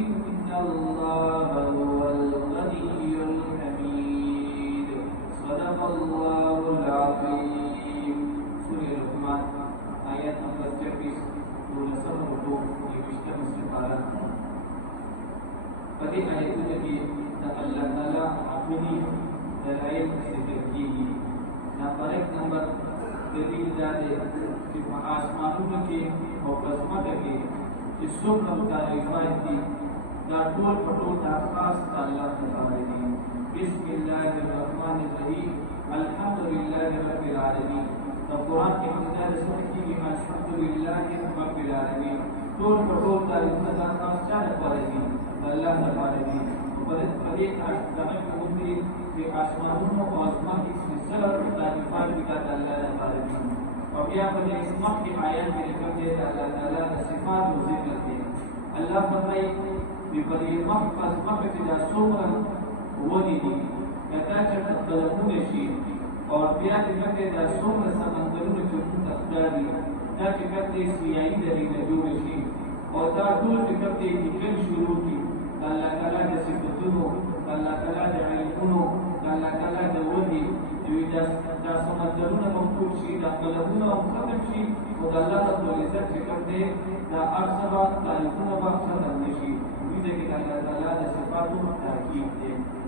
इन्नल्लाह हुवल गनियुल हमीद सदक़ल्लाहुल अज़ीम। सूरह रहमान आयत number 26 pada ayat itu lagi Allah Taala akuni dalail sedekah na parek number dari jade कि आसमानों के और कस्मत के इस शुभ तारीफाती दाटोल पटोल दाखास अल्लाह ताला ने बिस्मिल्लाहिर्रहमानिर्रहीम अल्हम्दुलिल्लाहि रब्बिल आलमीन। तो कुरान के अंदर ऐसा कि अल्हम्दुलिल्लाहि रब्बिल आलमीन टोल पटोल तारीफात दाखास चार पड़ेगी अल्लाह ताला ने pada dalam kemudian di asmaul wa asma istisar taifat kita Allah Taala ini और यह pada isma की आयत में लिखा है अल्लाह ताला का सिफात और जिक्र है। अल्लाह फरमाए कि pada asma के दा सोमर वो दी kata cakap dalam shi और dia लिखा है दा सोमर समंदरों जो तस्दारी दा cakap दे सियाई dari नजूम shi और दा टूल cakap दे जिक्र शुरू की Allah Taala ada sifatunu, Allah Taala ada ilmunu, Allah Taala ada wahyi. Jadi dah samadharuna mengkuci, dah kalahuna mengkhatamshi, Allah Taala izzat sekande, dah arsaba, dah ilmuna baksa dan nishi. Jadi kita Allah Taala ada sifatu ta'kid.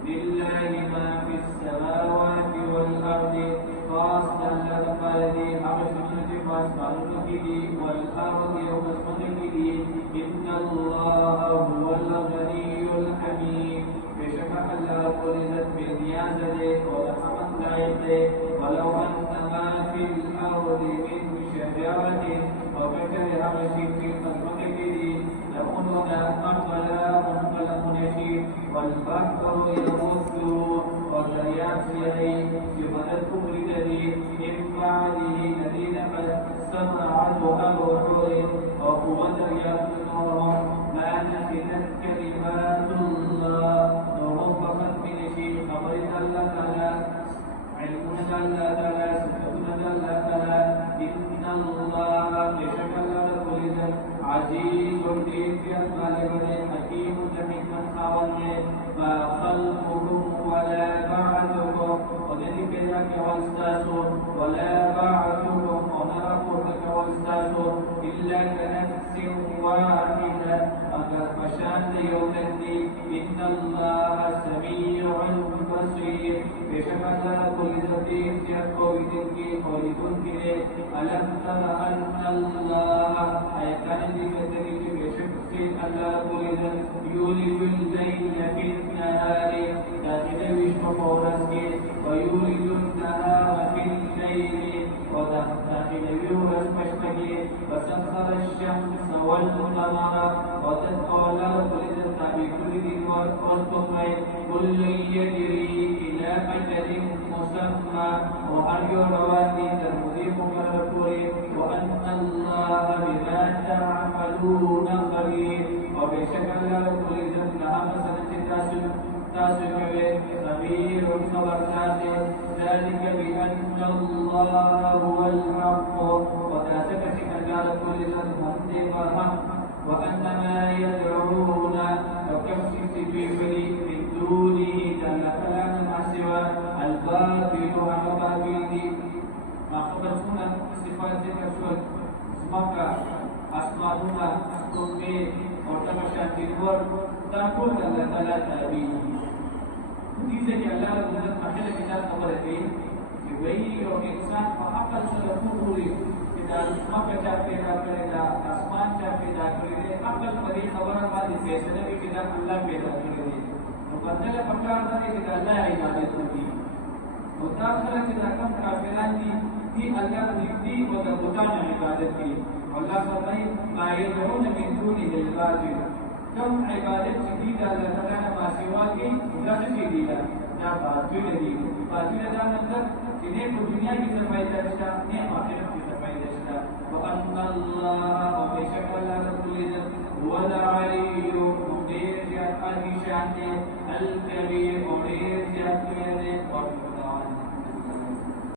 Lillahi ma fis samawati wal ardi, khas Allah Taala di arsy khas balun kidi wal ardi wa asman kidi. Inna Allah huwal ghaniyul hamid। बेशक अल्लाह रब्बुल इज्जत में नियाज़ है और रहमत लायक है। वलौ अन्नमा fill अर्दि मिन शजरतिन और बेशक यहाँ मशीन की खिदमत के लिए लहुन्ना अक़लामुन क़लमुन यशीर वल बहरु यमुस्सु और दरिया सियाही की मदद को मिली इन बादिही नदीना क़द सतअत अबहुर और कुव्वत दरिया नूरों मा नफ़िदत कलिमातुल्लाह Allah Taala ilmu Allah Taala sifat Allah Taala inna Allah yashalla kulizan azizun diyat malibane hakimun hikmat khawalne ma khalqukum wala ba'thukum wadani kaya kawalstasun wala ba'thukum onarakum kawalstasun illa kanafsin wahida agar mashan yawmati inna Allah sami'un basir। बेशक अल्लाह को इज्जत इख्तियार को इज़्ज़त की और इज़्ज़त के लिए अलम तरा अल्लाह आयतान दी कहते कि बेशक से अल्लाह को इज्जत यूलिजुल लैल फिल नहारी दाखिल विश्व पौरस के और यूलिजुल नहार फिल लैल और दाखिल विश्व पश्चिम के वसखर अश-शम्स वल क़मर और अल्लाह को इज्जत ताबी कुल दिन और तुमने कुल यजरी إلى أجل مسمى وهل يرواني تنظيف كالكوري وأن الله بما تعملون خبير وبشكل كل زمنا مثلا تاسك خبير خبرناك ذلك بأن الله هو الحق وتاسك شكل كل زمنا وأن ما يدعون وكفت في فريق من دونه الباطل ومبابيل ما خبرتنا صفات ذكر maka asmauna tumbe और तमशा तिरवर ताकुल अल्लाह ताला ताबी जिसे कि अल्लाह रब्बुल इज्जत महल के साथ खबर है कि वही और इंसान को अकल से पूरी कि आसमान पे क्या पैदा करेगा आसमान क्या पैदा करेगा अकल परी खबर वाली फैसले की किताब अल्लाह पैदा करेगा तो बंदे पक्का है कि अल्लाह इबादत होती मुताखरा के रकम काफिरान की अल्लाह निकती और बुतान इबादत की अल्लाह फरमाए मायदून मिन दूनिल बातिल कम इबादत शदीद अल्लाह ताला ने मासिवा की रद की दिया ना बातिल दी बातिल का मतलब इन्हें तो दुनिया की सफाई दर्शा ने आखिरत की सफाई दर्शा व अल्लाह व बेशक अल्लाह रब्बुल इज्जत वल अलीयु देर या अली शान अल कबीर और देर या